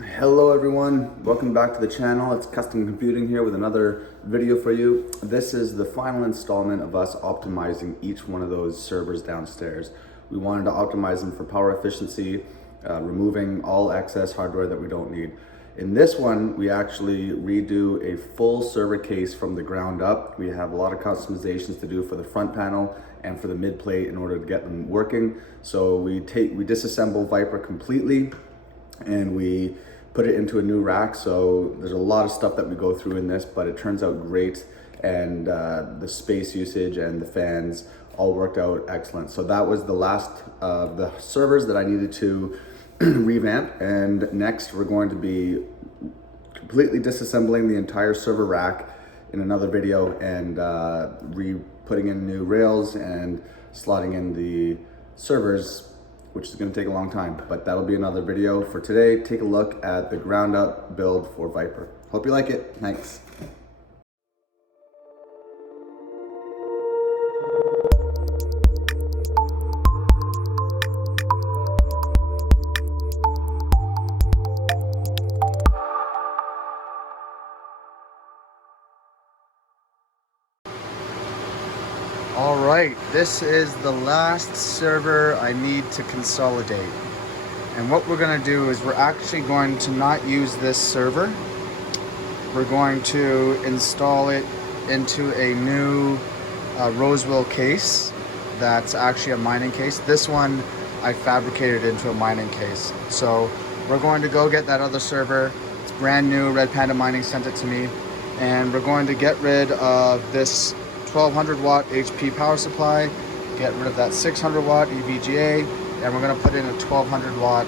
Hello everyone, welcome back to the channel. It's Custom Computing here with another video for you. This is the final installment of us optimizing each one of those servers downstairs. We wanted to optimize them for power efficiency, removing all excess hardware that we don't need. In this one, we actually redo a full server case from the ground up. We have a lot of customizations to do for the front panel and for the mid plate in order to get them working. So we disassemble Viper completely and we put it into a new rack. So there's a lot of stuff that we go through in this, but it turns out great. And the space usage and the fans all worked out excellent. So that was the last of the servers that I needed to revamp. And next we're going to be completely disassembling the entire server rack in another video and putting in new rails and slotting in the servers, which is going to take a long time, but that'll be another video. For today, take a look at the ground up build for Viper. Hope you like it. Thanks. All right, this is the last server I need to consolidate. And what we're gonna do is we're actually going to not use this server. We're going to install it into a new Rosewill case that's actually a mining case. This one I fabricated into a mining case. So we're going to go get that other server. It's brand new, Red Panda Mining sent it to me. And we're going to get rid of this 1200 watt HP power supply, get rid of that 600 watt EVGA, and we're going to put in a 1200 watt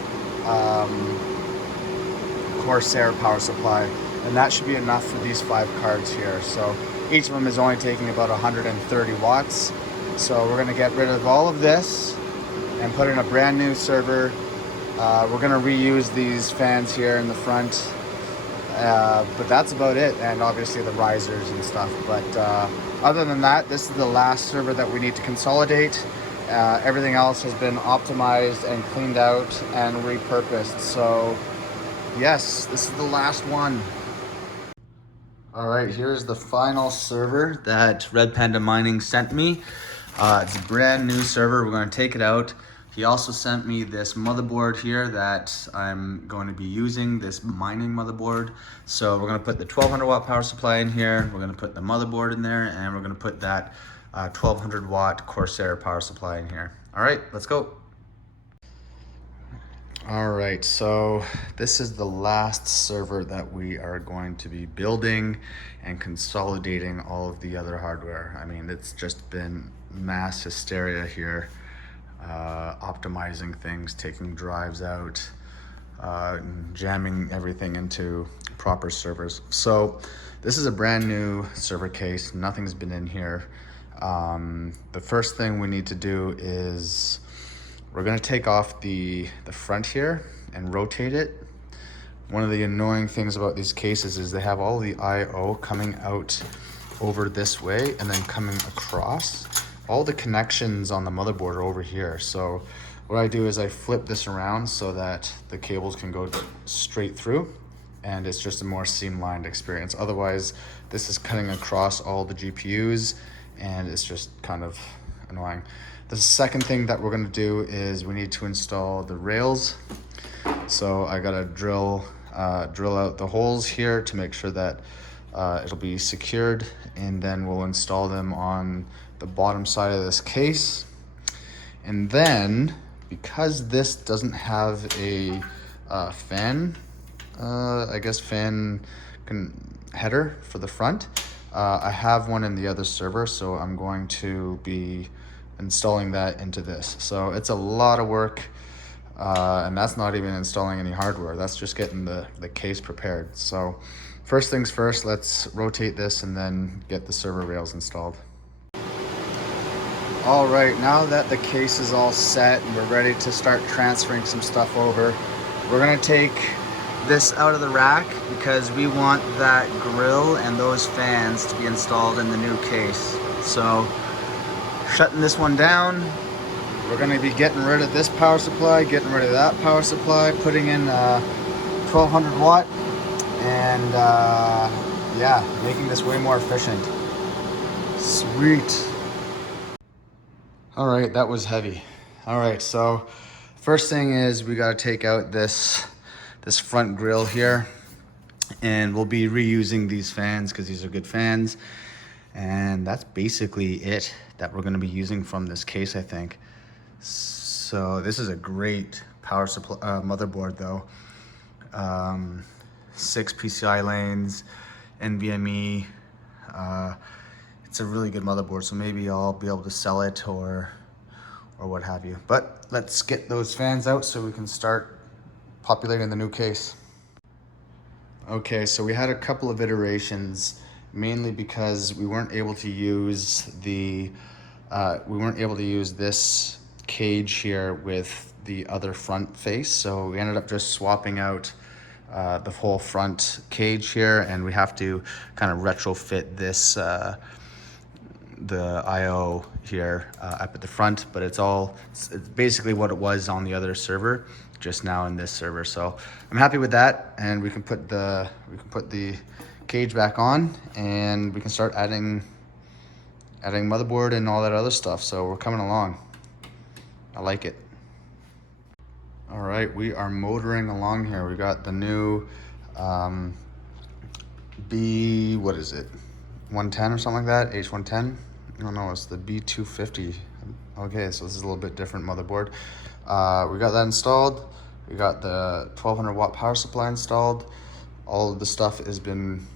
Corsair power supply, and that should be enough for these 5 cards here. So each of them is only taking about 130 watts. So we're going to get rid of all of this and put in a brand new server. We're going to reuse these fans here in the front, but that's about it, and obviously the risers and stuff. But other than that, this is the last server that we need to consolidate. Everything else has been optimized and cleaned out and repurposed. So yes, this is the last one. All right, here's the final server that Red Panda Mining sent me. It's a brand new server. We're going to take it out. He also sent me this motherboard here that I'm going to be using, this mining motherboard. So we're going to put the 1200 watt power supply in here. We're going to put the motherboard in there, and we're going to put that 1200 watt Corsair power supply in here. All right, let's go. All right, so this is the last server that we are going to be building and consolidating all of the other hardware. I mean, it's just been mass hysteria here. Optimizing things, taking drives out, jamming everything into proper servers. So this is a brand new server case. Nothing's been in here. The first thing we need to do is we're going to take off the front here and rotate it. One of the annoying things about these cases is they have all the I/O coming out over this way and then coming across. All the connections on the motherboard are over here. So what I do is I flip this around so that the cables can go straight through, and it's just a more streamlined experience. Otherwise, this is cutting across all the GPUs and it's just kind of annoying. The second thing that we're going to do is we need to install the rails. So I got to drill out the holes here to make sure that it'll be secured, and then we'll install them on the bottom side of this case. And then, because this doesn't have a fan header for the front, I have one in the other server, so I'm going to be installing that into this. So it's a lot of work, and that's not even installing any hardware. That's just getting the case prepared. So first things first, let's rotate this and then get the server rails installed. All right, now that the case is all set and we're ready to start transferring some stuff over, we're gonna take this out of the rack because we want that grill and those fans to be installed in the new case. So shutting this one down, we're gonna be getting rid of this power supply, getting rid of that power supply, putting in 1200 watt, and yeah, making this way more efficient. Sweet. All right, that was heavy. All right, so first thing is we gotta take out this front grill here, and we'll be reusing these fans because these are good fans. And that's basically it that we're gonna be using from this case, I think. So this is a great power supply motherboard though. 6 PCI lanes, NVMe. It's a really good motherboard, so maybe I'll be able to sell it or what have you. But let's get those fans out so we can start populating the new case. Okay, so we had a couple of iterations, mainly because we weren't able to use this cage here with the other front face. So we ended up just swapping out the whole front cage here, and we have to kind of retrofit this the IO here up at the front, but it's basically what it was on the other server, just now in this server. So I'm happy with that, and we can put the cage back on, and we can start adding motherboard and all that other stuff. So we're coming along. I like it. All right, we are motoring along here. We got the new what is it? 110 or something like that, H110. I don't know, it's the B250. Okay, so this is a little bit different motherboard. We got that installed. We got the 1200 watt power supply installed. All of the stuff has been,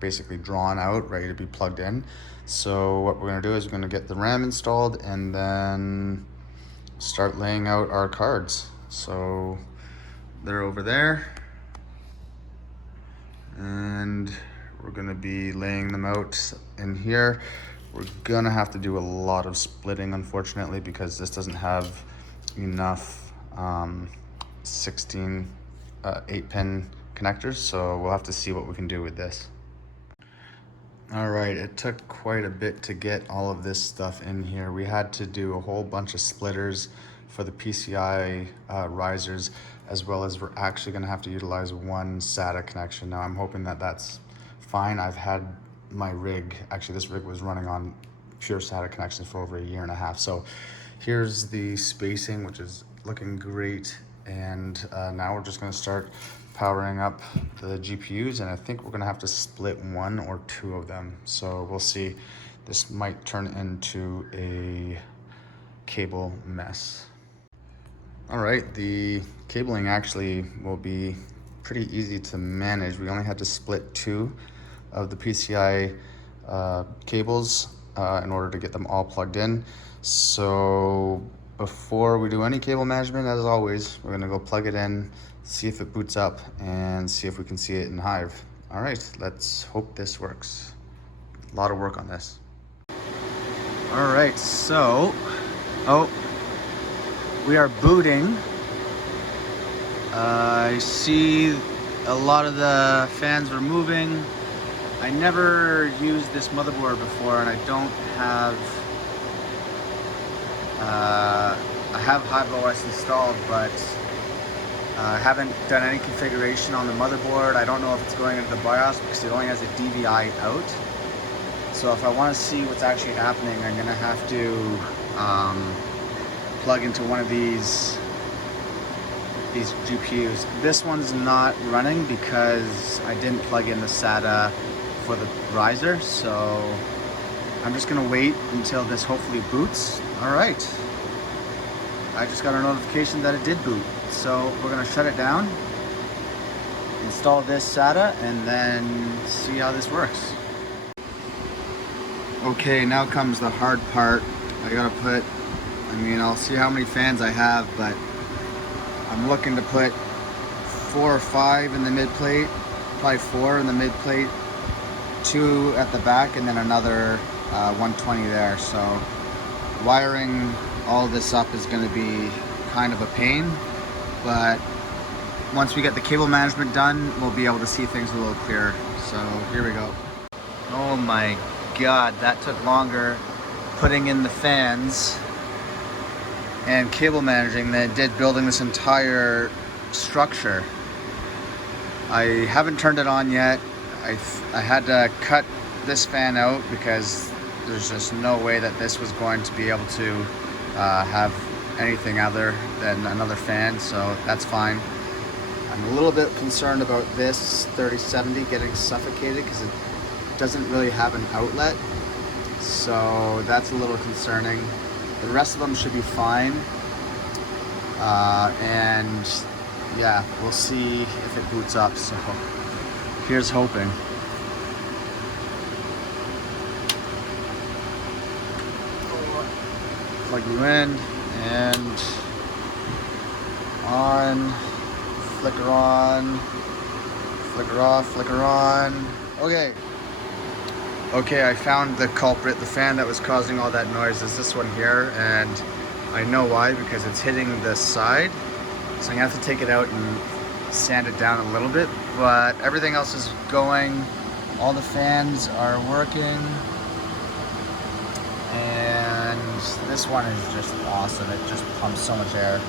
basically drawn out, ready to be plugged in. So what we're gonna do is we're gonna get the RAM installed and then start laying out our cards. So they're over there, and we're gonna be laying them out in here. We're gonna have to do a lot of splitting, unfortunately, because this doesn't have enough 16 8-pin connectors. So we'll have to see what we can do with this. All right, it took quite a bit to get all of this stuff in here. We had to do a whole bunch of splitters for the PCI risers, as well as we're actually gonna have to utilize one SATA connection. Now I'm hoping that that's fine. I've had my rig, actually this rig was running on pure SATA connections for over 1.5 years. So here's the spacing, which is looking great. And now we're just gonna start powering up the GPUs, and I think we're gonna have to split 1 or 2 of them. So we'll see. This might turn into a cable mess. All right, the cabling actually will be pretty easy to manage. We only had to split 2 of the PCI cables in order to get them all plugged in. So before we do any cable management, as always, we're gonna go plug it in, see if it boots up, and see if we can see it in Hive. All right, let's hope this works. A lot of work on this. All right, so, we are booting. I see a lot of the fans are moving. I never used this motherboard before, and I don't have, I have Hive OS installed, but I haven't done any configuration on the motherboard. I don't know if it's going into the BIOS because it only has a DVI out. So if I want to see what's actually happening, I'm gonna have to plug into one of these GPUs. This one's not running because I didn't plug in the SATA for the riser, so I'm just gonna wait until this hopefully boots. All right, I just got a notification that it did boot. So we're gonna shut it down, install this SATA, and then see how this works. Okay, now comes the hard part. I gotta put, I'll see how many fans I have, but I'm looking to put 4 or 5 in the mid plate, probably 4 in the mid plate, 2 at the back, and then another 120 there. So wiring all this up is gonna be kind of a pain, but once we get the cable management done, we'll be able to see things a little clearer. So here we go. Oh my God, that took longer putting in the fans and cable managing than it did building this entire structure. I haven't turned it on yet. I had to cut this fan out because there's just no way that this was going to be able to have anything other than another fan, so that's fine. I'm a little bit concerned about this 3070 getting suffocated because it doesn't really have an outlet, so that's a little concerning. The rest of them should be fine, and yeah, we'll see if it boots up, so here's hoping. Plug you in and on, flicker on, flicker off, flicker on. Okay, I found the culprit. The fan that was causing all that noise is this one here, and I know why, because it's hitting the side. So I'm gonna have to take it out and sand it down a little bit, but everything else is going. All the fans are working. And this one is just awesome. It just pumps so much air.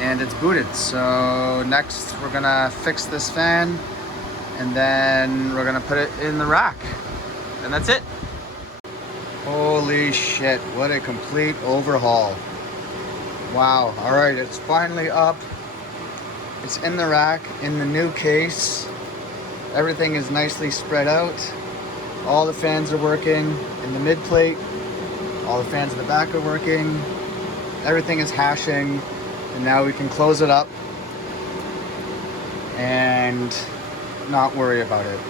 And it's booted. So next we're gonna fix this fan, and then we're gonna put it in the rack. And that's it. Holy shit, what a complete overhaul. Wow, all right, it's finally up. It's in the rack, in the new case. Everything is nicely spread out. All the fans are working in the mid plate. All the fans in the back are working. Everything is hashing. And now we can close it up and not worry about it.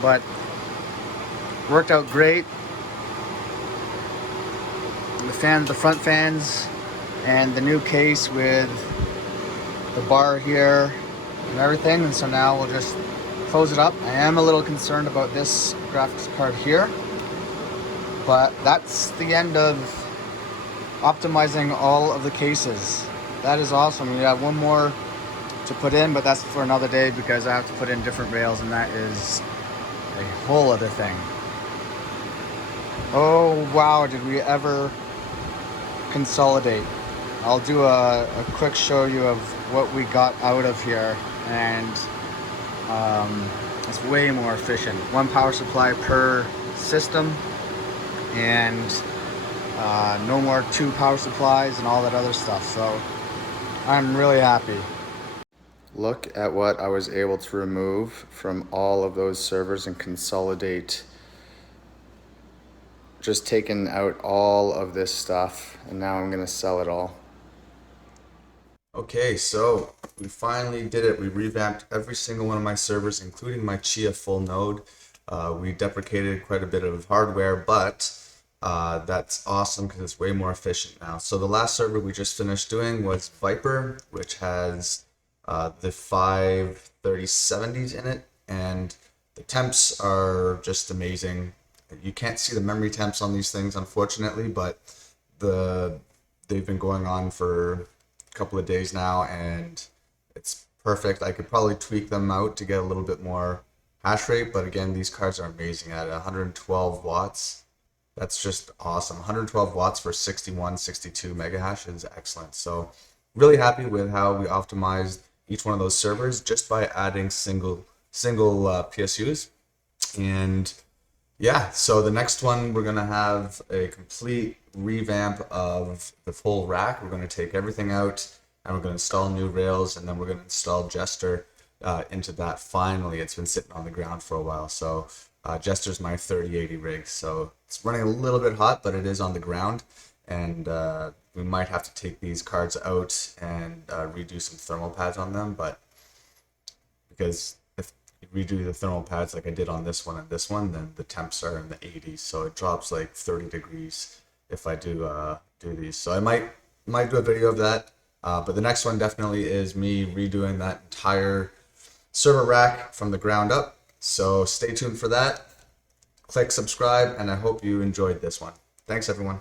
But worked out great. The front fans and the new case with the bar here and everything. And so now we'll just close it up. I am a little concerned about this graphics card here, but that's the end of optimizing all of the cases. That is awesome. We have one more to put in, but that's for another day because I have to put in different rails, and that is a whole other thing. Oh wow, did we ever consolidate. I'll do a quick show you of what we got out of here, and it's way more efficient. One power supply per system, and no more two power supplies and all that other stuff, so I'm really happy. Look at what I was able to remove from all of those servers and consolidate. Just taken out all of this stuff, and now I'm gonna sell it all. Okay, so we finally did it. We revamped every single one of my servers, including my Chia full node. We deprecated quite a bit of hardware, but that's awesome because it's way more efficient now. So the last server we just finished doing was Viper, which has the 53070s in it, and the temps are just amazing. You can't see the memory temps on these things, unfortunately, but they've been going on for a couple of days now, and it's perfect. I could probably tweak them out to get a little bit more hash rate, but again, these cards are amazing at 112 watts. That's just awesome. 112 watts for 61, 62 mega hash is excellent. So really happy with how we optimized each one of those servers just by adding single PSUs. And yeah, so the next one, we're going to have a complete revamp of the full rack. We're going to take everything out, and we're going to install new rails, and then we're going to install Jester into that finally. It's been sitting on the ground for a while. So Jester's my 3080 rig, so it's running a little bit hot, but it is on the ground, and we might have to take these cards out and redo some thermal pads on them, but because if you redo the thermal pads like I did on this one and this one, then the temps are in the 80s, so it drops like 30 degrees if I do these. So I might do a video of that, but the next one definitely is me redoing that entire server rack from the ground up. So stay tuned for that. Click subscribe, and I hope you enjoyed this one. Thanks, everyone.